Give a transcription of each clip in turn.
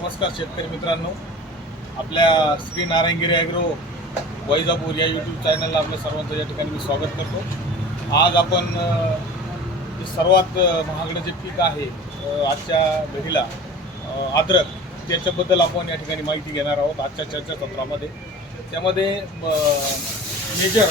नमस्कार शेतकरी मित्रांनो. आपल्या श्री नारायणगिरी ॲग्रो वैजापूर या यूट्यूब चॅनलला आपल्या सर्वांचं या ठिकाणी मी स्वागत करतो. आज आपण जे सर्वात महागडं जे पीक आहे आजच्या घडीला अद्रक त्याच्याबद्दल आपण या ठिकाणी माहिती घेणार आहोत आजच्या चर्चासत्रामध्ये. त्यामध्ये मेजर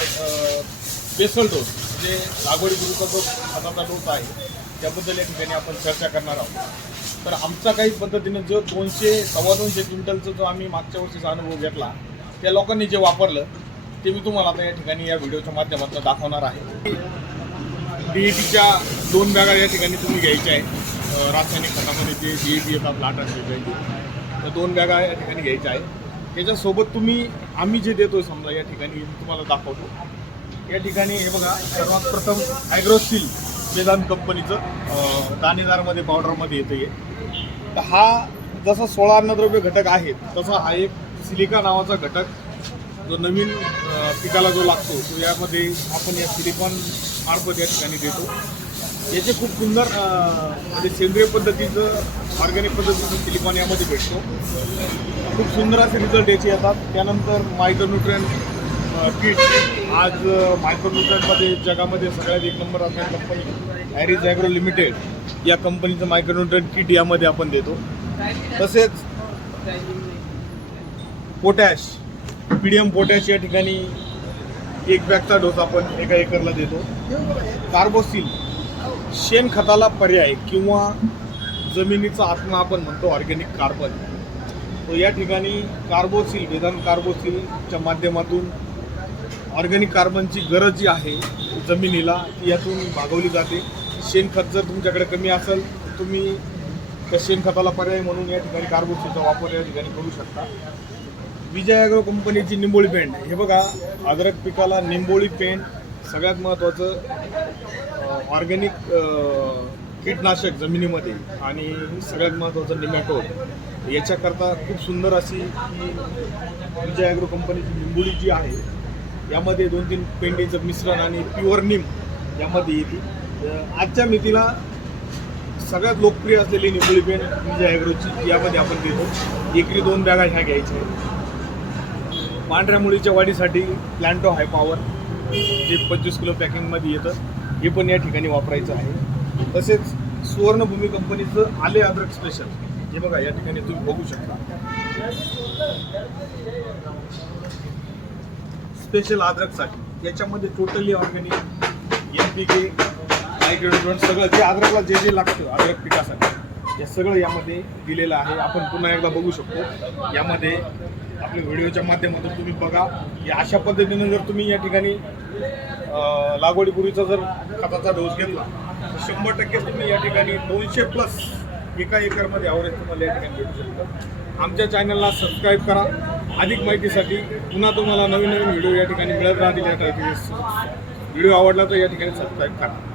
बेसल डोस म्हणजे लागवडी गुरुचा जो खताचा डोस आहे त्याबद्दल या ठिकाणी आपण चर्चा करणार आहोत. तर आमचा काही पद्धतीनं जो दोनशे सव्वा दोनशे क्विंटलचा जो आम्ही मागच्या वर्षीचा अनुभव घेतला त्या लोकांनी जे वापरलं ते मी तुम्हाला आता या ठिकाणी या व्हिडिओच्या माध्यमातून दाखवणार आहे. डी ई टीच्या दोन बॅगा या ठिकाणी तुम्ही घ्यायच्या आहे रासायनिक खतामध्ये जे डी ई टी येतात लाट असते त्या दोन बॅगा या ठिकाणी घ्यायच्या आहे त्याच्यासोबत तुम्ही आम्ही जे देतो समजा या ठिकाणी तुम्हाला दाखवतो. या ठिकाणी हे बघा सर्वात प्रथम ॲग्रोस्टील वेदांत कंपनीचं दाणेदारमध्ये पावडरमध्ये येतं आहे तर हा जसा सोळा अन्नद्रव्य घटक आहे तसा हा एक सिलिका नावाचा घटक जो नवीन पिकाला जो लागतो तो यामध्ये आपण या सिलिकॉन मार्फत या ठिकाणी देतो. याचे खूप सुंदर म्हणजे सेंद्रिय पद्धतीचं ऑर्गॅनिक पद्धतीचं सिलिकॉन यामध्ये भेटतो. खूप सुंदर असे रिझल्ट याचे येतात. त्यानंतर मायक्रोन्युट्रियन किट. आज मायक्रोन्युट्रियनमध्ये जगामध्ये सगळ्यात एक नंबर असणारी कंपनी ॲरिज ॲग्रो लिमिटेड या कंपनीचं मायक्रोन्युट्रियन किट यामध्ये आपण देतो. तसेच पोटॅश पीडीएम पोटॅश या ठिकाणी एक बॅगचा डोस आपण एका एकरला देतो. कार्बोसिल शेणखताला पर्याय किंवा जमिनीचा आत्मा आपण म्हणतो ऑर्गॅनिक कार्बन. तो या ठिकाणी कार्बोसिल वेदांत कार्बोसिलच्या माध्यमातून ऑर्गॅनिक कार्बनची गरज जी आहे जमिनीला ती यातून भागवली जाते. शेणखत जर तुमच्याकडे कमी असेल तर तुम्ही त्या शेणखताला पर्याय म्हणून या ठिकाणी कार्बोसिलचा वापर या ठिकाणी करू शकता. विजय ॲग्रो कंपनीची निंबोळी पेंट हे बघा अद्रक पिकाला निंबोळी पेंट सगळ्यात महत्त्वाचं ऑर्गॅनिक कीटनाशक जमिनीमध्ये आणि सगळ्यात महत्त्वाचं निमॅटोड. याच्याकरता खूप सुंदर अशी विजय ॲग्रो कंपनीची निंबोळी जी आहे यामध्ये दोन तीन पेंडीचं मिश्रण आणि प्युअर निम यामध्ये येते. आजच्या मितीला सगळ्यात लोकप्रिय असलेली निंबोळी पेंट विजय म्हणजे ॲग्रोची यामध्ये आपण देतो एकरी दोन बॅगा ह्या घ्यायच्या आहेत. पांढऱ्या मुळीच्या वाढीसाठी प्लॅन्टो हाय पॉवर जे पंचवीस किलो पॅकिंगमध्ये येतं हे पण या ठिकाणी वापरायचं आहे. तसेच सुवर्णभूमी कंपनीचं आले अद्रक स्पेशल हे बघा या ठिकाणी तुम्ही बघू शकता. स्पेशल अद्रकसाठी याच्यामध्ये totally organic N P K मायक्रोड्रोन सगळं जे अद्रकला जे जे लागतं अद्रक पिकासाठी हे सगळं यामध्ये दिलेलं आहे. आपण पुन्हा एकदा बघू शकतो. यामध्ये आपल्या व्हिडिओच्या माध्यमातून तुम्ही बघा. या अशा पद्धतीनं जर तुम्ही या ठिकाणी लागवडीपूर्वीचा जर खताचा डोस घेतला तर शंभर टक्के तुम्ही या ठिकाणी दोनशे प्लस एका एकरमध्ये ॲव्हरेज तुम्हाला या ठिकाणी भेटू शकतं. आमच्या चॅनलला सबस्क्राईब करा. अधिक माहितीसाठी पुन्हा तुम्हाला नवीन नवीन व्हिडिओ या ठिकाणी मिळत राहतील या ठिकाणी. व्हिडिओ आवडला तर या ठिकाणी सबस्क्राईब करा.